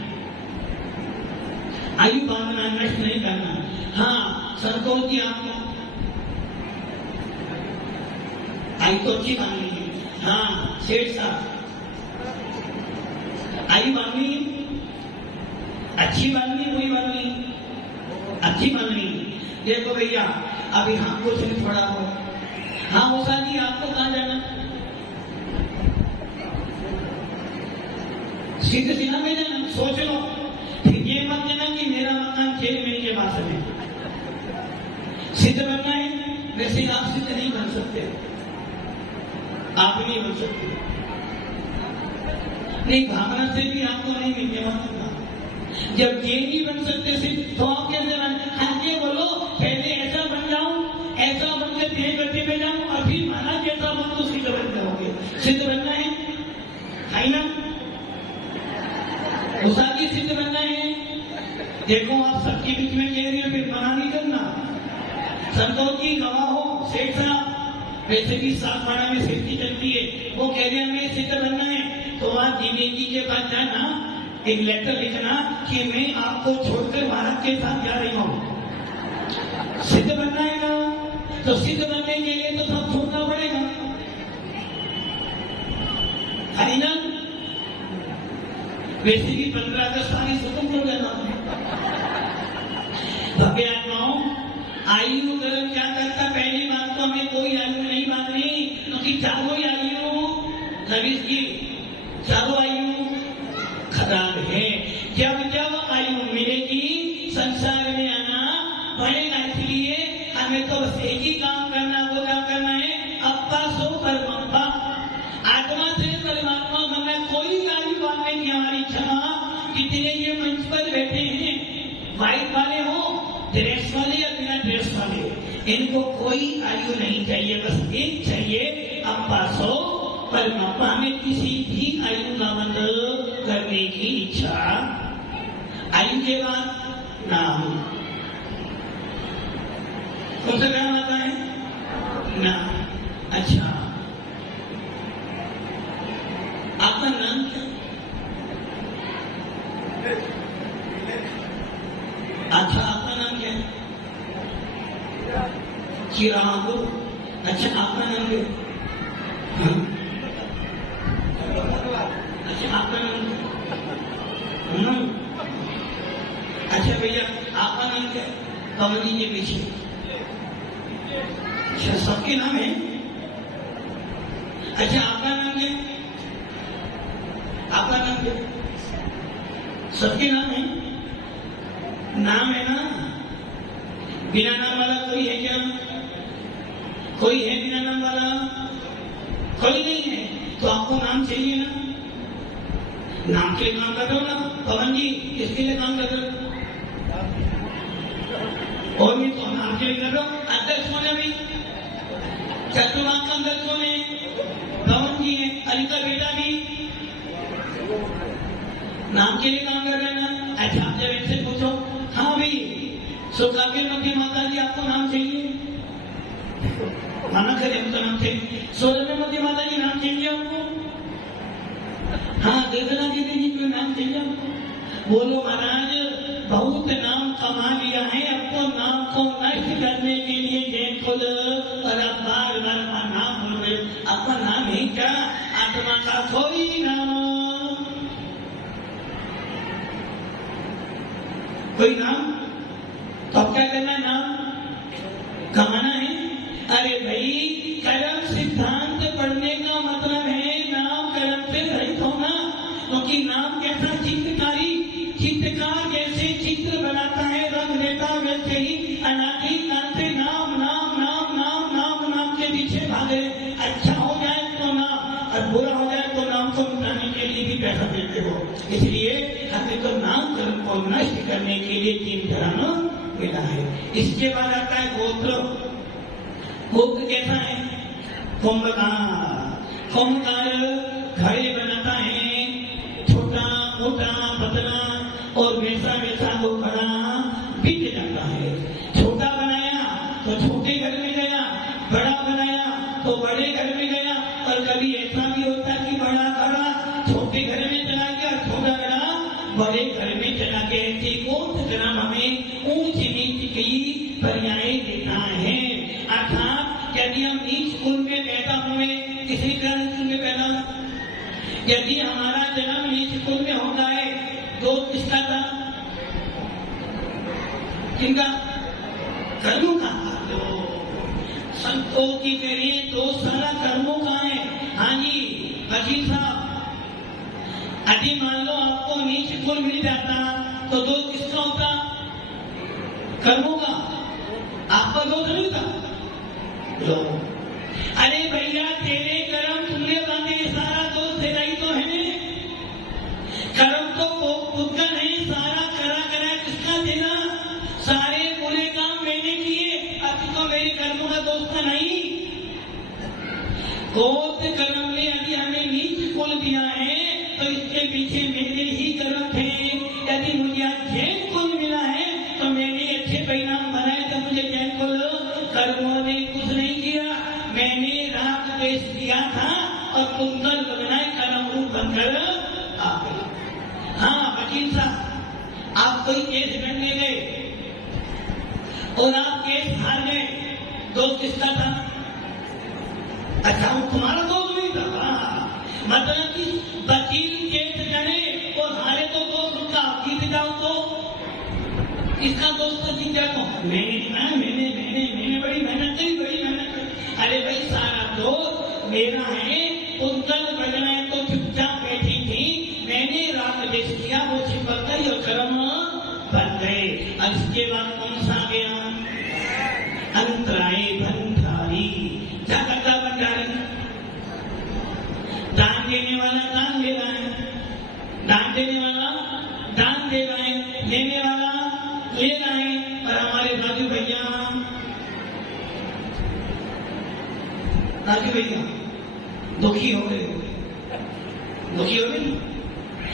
आयु बांधना, नष्ट नहीं करना। हाँ संतोष जी, आपको आयु तो अच्छी बांधनी है। हाँ सेठ साहब, आयु बांधनी है, अच्छी बांधनी, बुरी बांधनी, अच्छी बांधनी। देखो भैया अभी हाँ कुछ नहीं, थोड़ा हो। हाँ उषा जी, आपको कहाँ जाना? सिद्ध सिन्हा में जाना, सोच लो। फिर ये मत देना कि मेरा मकान 6 महीने के बाद है। सिद्ध बनना है, वैसे आप सिद्ध नहीं बन सकते, आप नहीं बन सकते। नहीं, भावना से भी आपको नहीं मिलने वाला। जब ये नहीं बन सकते सिद्ध, तो आप कैसे बन? हाँ ये बोलो, पहले ऐसा बन जाऊं, ऐसा बनकर देह गति में जाऊं, अभी माना जैसा बन तो सिद्ध बन जाओगे। सिद्ध बनना है ना? उषा की सिद्ध बनना है। देखो आप सबके बीच में कह रही हो, फिर मना नहीं करना। संतोष जी गवाह हो, सेठ साहब, वैसे भी सातवाड़ा में सिद्धि चलती है, वो कह रहे हमें सिद्ध बनना है, तो आप जीवन जी के पास जाना, एक लेटर लिखना कि मैं आपको छोड़कर भारत के साथ जा रही हूं। सिद्ध बनना है ना, तो सिद्ध बनने के लिए तो सब छोड़ना पड़ेगा, है ना? वैसे भी 15 अगस्त सारी स्वतंत्र हो जाना। भव्य आत्माओं, आयु कर्म क्या करता? पहली बात तो हमें कोई आयु नहीं बांधनी, क्योंकि चारों आयु रवीश जी, चारों आयु खराब है। जब जब आयु मिलेगी संसार में आना पड़ेगा। इसलिए हमें तो बस एक ही काम करना, वो क्या करना है? अप्पा सो परमात्मा, आत्मा से परमात्मा बनना। कोई आयु बांधने की हमारी इच्छा। कितने ये मंच पर बैठे हैं, व्हाइट वाले हो, ड्रेस वाले या बिना ड्रेस वाले, इनको कोई आयु नहीं चाहिए, बस एक चाहिए, अप्पा सो परमात्मा। हमें किसी भी आयु का बंध करने की इच्छा। आयु के बाद नाम, कौन सा नाम आता है? नाम। अच्छा, आपका नाम क्या? अच्छा, आपका नाम क्या है? चिराग। अच्छा, आपका नाम क्या? हाँ? अच्छा, आपका नाम? अच्छा भैया, आपका नाम क्या? पवन जी के पीछे। अच्छा, सबके नाम है? अच्छा, आपका नाम क्या? आपका नाम क्या? सबके नाम है? नाम है ना? बिना नाम वाला कोई है क्या? कोई है बिना नाम वाला? कोई नहीं है। तो आपको नाम चाहिए ना? नाम के लिए काम कर रहे हो ना? पवन जी इसके लिए काम कर रहे हो, और मैं तो नाम के लिए कर रहा हूँ। अध्यक्ष कौन है भाई? चतुर्मास का अध्यक्ष कौन है? पवन जी है। अली का बेटा भी नाम के लिए काम कर रहे हैं ना? अच्छा, आप जब इनसे पूछो, हाँ भाई सुखाके मध्य माता जी आपको नाम चाहिए? माना करें हमको नाम चाहिए। सोलह में मध्य माता जी नाम चाहिए आपको? हाँ, देवना दीदी जी को नाम चाहिए आपको? बोलो महाराज, बहुत नाम कमा लिया है, अब तो नाम को नष्ट करने के लिए जैन खुद और अब बार बार नाम बोल रहे। आपका नाम है क्या? आत्मा का कोई नाम, कोई नाम? तो अब क्या करना है? नाम कमाना है। अरे भाई, कर्म सिद्धांत पढ़ने का मतलब है नाम कर्म से रहित होना। क्योंकि नाम कैसा? चित्रकारी। चित्रकार जैसे चित्र बनाता है, रंग देता, वैसे ही अनादि काल से नाम नाम नाम नाम नाम नाम के पीछे भागे। अच्छा हो जाए तो नाम, और बुरा हो जाए तो नाम को मिटाने के लिए भी पैसा देते हो। इसलिए हमें तो नाम कर्म को नष्ट करने के लिए तीन धर्म मिला है। इसके बाद आता है गोत्र। गोत्र कैसा है? कुंभकार घड़े बनाता है, छोटा मोटा पतला, और वैसा वैसा वो बड़ा बिक जाता है। छोटा बनाया तो छोटे घर में गया, बड़ा बनाया तो बड़े घर में गया, और कभी ऐसा भी होता है कि बड़ा घड़ा छोटे घर में चला गया, छोटा घड़ा बड़े घर में चला गया। ऐसे कोट क्रम हमें ऊंच नीच की पर्याय देता है। अर्थात यदि हम नीच कुल में पैदा हुए, किसी कारण कुल में पैदा, यदि हमारा जन्म नीच कुल में होता है, दोष किसका था? किनका? कर्मों का। तो संतों की करिए तो सारा कर्मों का है। हाँ जी वकील साहब, यदि मान लो आपको नीच कुल मिल जाता तो दोष किसका होता? कर्मों का। आपका दोष नहीं था। लो, अरे भैया तेरे कर्म तुमने बांधे, सारा दोष तेरा ही तो है। कर्म तो खुद का नहीं, सारा करा किसका देना? सारे बुरे काम मैंने किए, अब तो मेरे कर्मों का दोष का नहीं। कोट कर्म ने यदि हमें नीच कुल दिया है तो इसके पीछे मेरे ही कर्म थे। यदि मुझे आज जैन कुल मिला है तो मैंने अच्छे परिणाम बनाए, तो मुझे जैन कुल कर्मों ने कुछ नहीं किया। मैंने राग द्वेष किया था और कुंडल बनाए कर्म रूप बनकर आ गए। हाँ वकील साहब, आप कोई केस लड़ने गए और आप केस हार गए, दोष किसका था? अच्छा वो तुम्हारा दोष नहीं था। मतलब कि वकील केस लड़े और हारे तो दोष उसका, जीत जाओ तो इसका दोष तो जीत जाओ। मैंने बड़ी मेहनत करी। अरे भाई सारा दोष मेरा है। कुंतल बजनाए तो चुपचाप बैठी थी, मैंने राग देश किया, वो चिपक गई और कर्म बन गए। अब इसके बाद कौन सा गया? अंतराय भंडारी। क्या करता भंडारी? दान देने वाला दान दे रहा है, दान देने वाला दान दे रहा है, लेने वाला ले रहा है। और हमारे राजू भैया दुखी हो गए।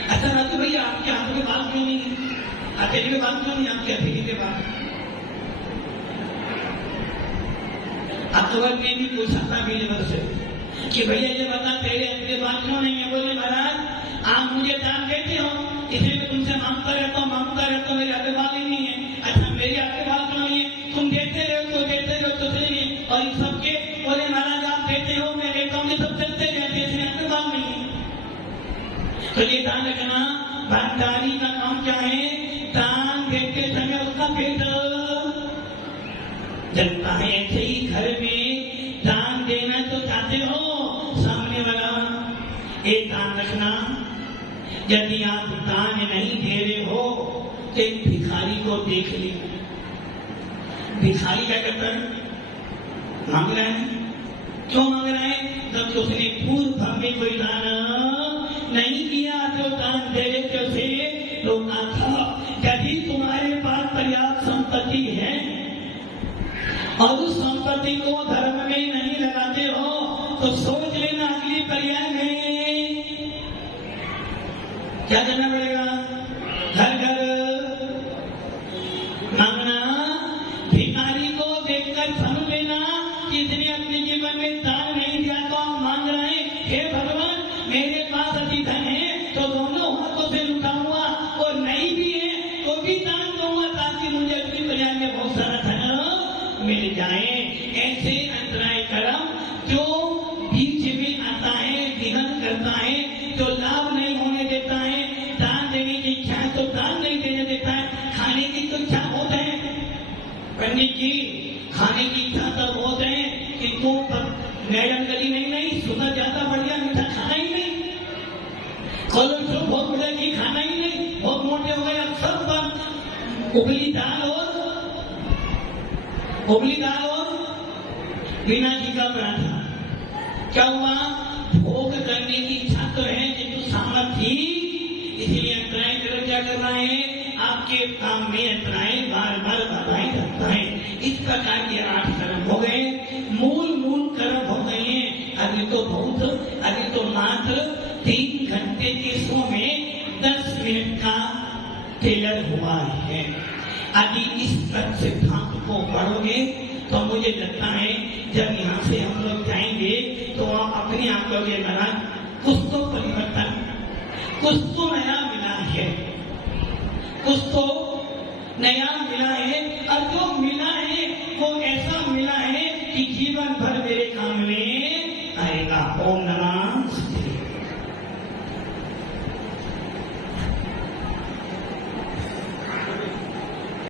अच्छा राजू भैया, आपके हाथों के बाल क्यों नहीं है? हथेली के बाल क्यों नहीं? आपके हथेली के बाल। अकबर ने भी पूछा था बीरबल से कि भैया ये बता तेरे हथेली के बाल क्यों नहीं है? बोले महाराज आप मुझे दान देते हो, इसलिए मैं तुमसे मांगता रहता हूँ, मेरे हाथ के बाल ही नहीं है। अच्छा मेरे हाथ के बाल क्यों नहीं है? तुम देते रहो तो सही है। और इन सबके बोले महाराज आप देते हो, मैं देता हूँ, सब चलते रहते हैं, इसलिए आपके बाल नहीं है। तो ये ध्यान रखना, भंडारी का काम क्या है? दान देते समय उसका पेट जलता है। ऐसे ही घर में दान देना तो चाहते हो, सामने वाला एक दान रखना, यदि आप दान नहीं दे रहे हो तो एक भिखारी को देख ले। भिखारी क्या करता है? मांग रहा है। क्यों मांग रहा है? जब उसने पूर्व में कोई दान नहीं किया तो दान दे रहे थे, उसे रोका था। यदि तुम्हारे पास पर्याप्त संपत्ति है और उस संपत्ति को धर्म में नहीं लगाते हो तो सोच लेना अगली पर्याय में क्या करना पड़ेगा? घर घर मांगना। भिखारी को देखकर समझ लेना कि इसने अपने जीवन में दान नहीं दिया तो आप मांग रहे हैं, हे भगवान मेरे पास अति धन है तो दोनों हाथों से लुटाऊंगा, और नहीं भी है तो भी दान दूंगा ताकि मुझे अगली पर्याय में बहुत सारा धन मिल जाए। ऐसे अंतराय कर्म जो बीच में आता है, विघ्न करता है, जो लाभ नहीं होने देता है। दान देने की इच्छा है तो दान नहीं देने देता है। खाने की तो इच्छा होता है पंडित जी, खाने की इच्छा तब होते हैं कि तुम मैडम गली नहीं सुगर ज्यादा बढ़िया मीठा खाना ही नहीं, कोलेस्ट्रॉल बहुत बढ़िया घी खाना ही नहीं, बहुत मोटे हो गए अब सब पर उबली दाल और बिना घी का पराठा। क्या हुआ? भोग करने की इच्छा तो है किंतु सामर्थ्य थी, इसीलिए अंतराय कर्म क्या कर रहा है? आपके काम में अंतराय बार बार बाधाएं करता है। इस प्रकार के 8 कर्म हो गए, मूल कर्म हो गए हैं। मात्र 3 घंटे के शो में 10 मिनट का ट्रेलर हुआ है। यदि इस सिद्धांत को पढ़ोगे तो मुझे लगता है जब यहाँ से हम लोग जाएंगे तो आप अपने आप लोगे महाराज कुछ तो परिवर्तन, कुछ तो नया मिला है, कुछ तो नया मिला है। और जो मिला है वो ऐसा मिला है कि जीवन भर